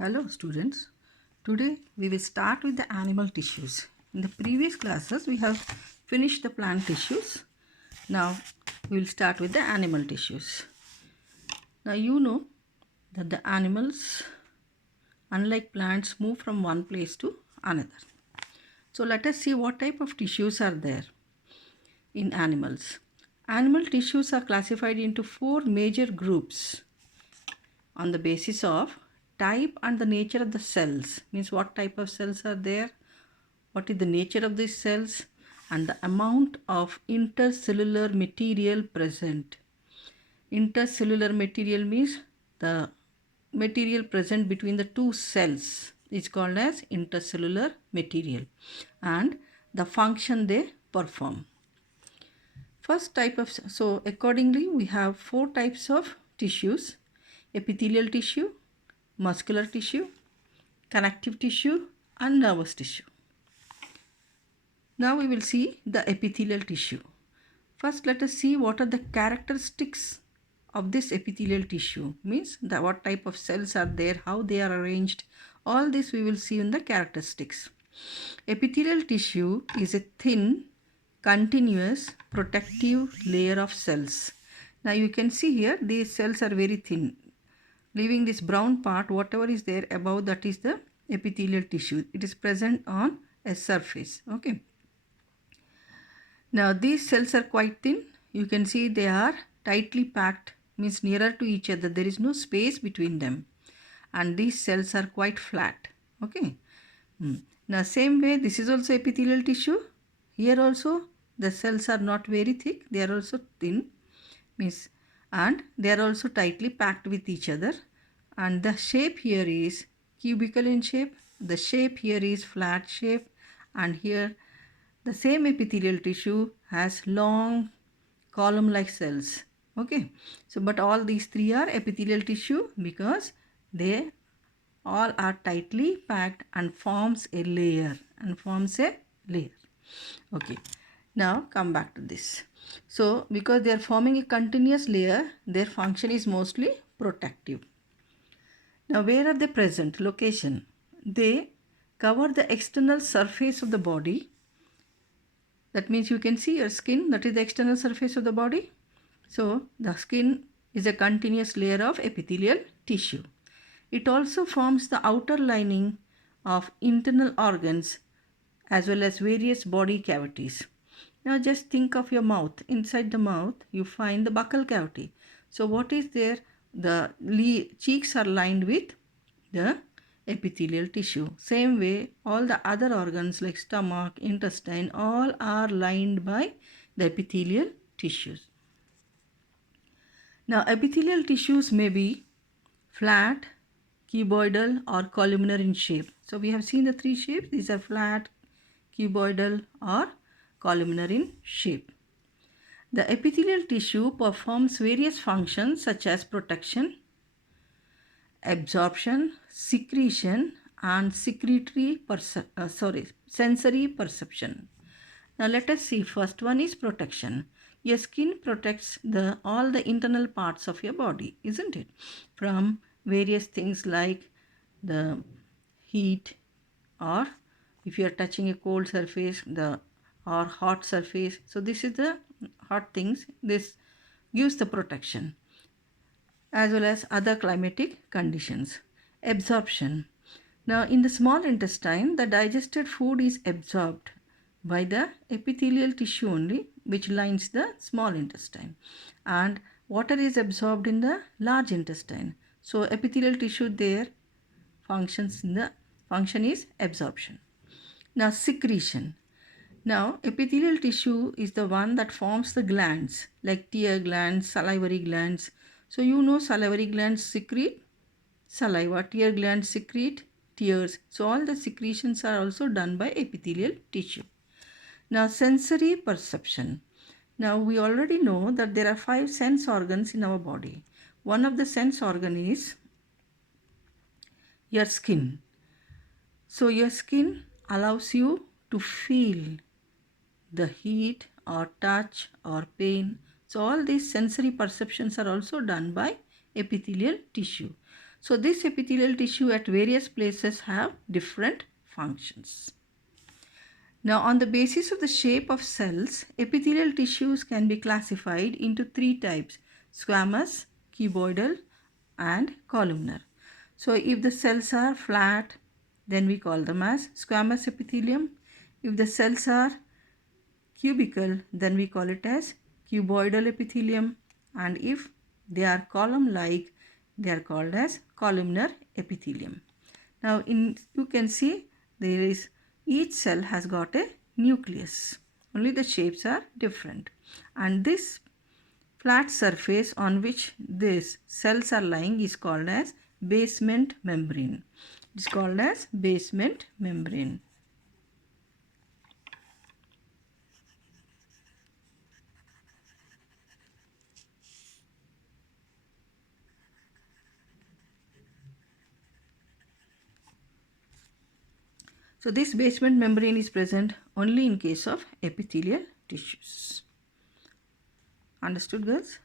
Hello students, today we will start with the animal tissues. In the previous classes we have finished the plant tissues. Now we will start with the animal tissues. Now you know that the animals, unlike plants, move from one place to another. So let us see what type of tissues are there in animals. Animal tissues are classified into four major groups on the basis of type and the nature of the cells. Means what type of cells are there, what is the nature of these cells, and the amount of intercellular material present. Intercellular material means the material present between the two cells is called as intercellular material, and the function they perform. First type of, so accordingly we have four types of tissues: epithelial tissue, muscular tissue, connective tissue, and nervous tissue. Now we will see the epithelial tissue. First let us see what are the characteristics of this epithelial tissue. Means what type of cells are there, how they are arranged. All this we will see in the characteristics. Epithelial tissue is a thin, continuous, protective layer of cells. Now you can see here these cells are very thin. Leaving this brown part, whatever is there above, that is the epithelial tissue. It is present on a surface. Okay. Now these cells are quite thin. You can see they are tightly packed, means nearer to each other. There is no space between them. And these cells are quite flat. Okay. Now same way, this is also epithelial tissue. Here also the cells are not very thick. They are also thin. Means, and they are also tightly packed with each other. And the shape here is cubical in shape. The shape here is flat shape. And here the same epithelial tissue has long column-like cells. Okay. So, but all these three are epithelial tissue because they all are tightly packed and forms a layer. Okay. Now come back to this. So, because they are forming a continuous layer, their function is mostly protective. Now, where are they present? Location. They cover the external surface of the body. That means you can see your skin, that is the external surface of the body. So, the skin is a continuous layer of epithelial tissue. It also forms the outer lining of internal organs as well as various body cavities. Now just think of your mouth. Inside the mouth you find the buccal cavity. So what is there? The cheeks are lined with the epithelial tissue. Same way all the other organs like stomach, intestine, all are lined by the epithelial tissues. Now epithelial tissues may be flat, cuboidal, or columnar in shape. So we have seen the three shapes. These are flat, cuboidal, or columnar in shape. The epithelial tissue performs various functions such as protection, absorption, secretion, and sensory perception. Now let us see. First one is protection. Your skin protects all the internal parts of your body, isn't it? From various things like the heat, or if you are touching a cold surface, or hot surface. So this is the hot things. This gives the protection, as well as other climatic conditions. Absorption. Now in the small intestine, the digested food is absorbed by the epithelial tissue only, which lines the small intestine, and water is absorbed in the large intestine. So epithelial tissue there function is absorption. Now secretion. Now epithelial tissue is the one that forms the glands like tear glands, salivary glands. So you know salivary glands secrete saliva, tear glands secrete tears. So all the secretions are also done by epithelial tissue. Now sensory perception. Now we already know that there are 5 sense organs in our body. One of the sense organ is your skin. So your skin allows you to feel the heat or touch or pain. So all these sensory perceptions are also done by epithelial tissue. So this epithelial tissue at various places have different functions. Now, on the basis of the shape of cells, epithelial tissues can be classified into three types: squamous, cuboidal, and columnar. So if the cells are flat, then we call them as squamous epithelium. If the cells are cubical, then we call it as cuboidal epithelium. And if they are column-like, they are called as columnar epithelium. Now you can see there is each cell has got a nucleus. Only the shapes are different. And this flat surface on which these cells are lying is called as basement membrane. It is called as basement membrane. So this basement membrane is present only in case of epithelial tissues. Understood, girls?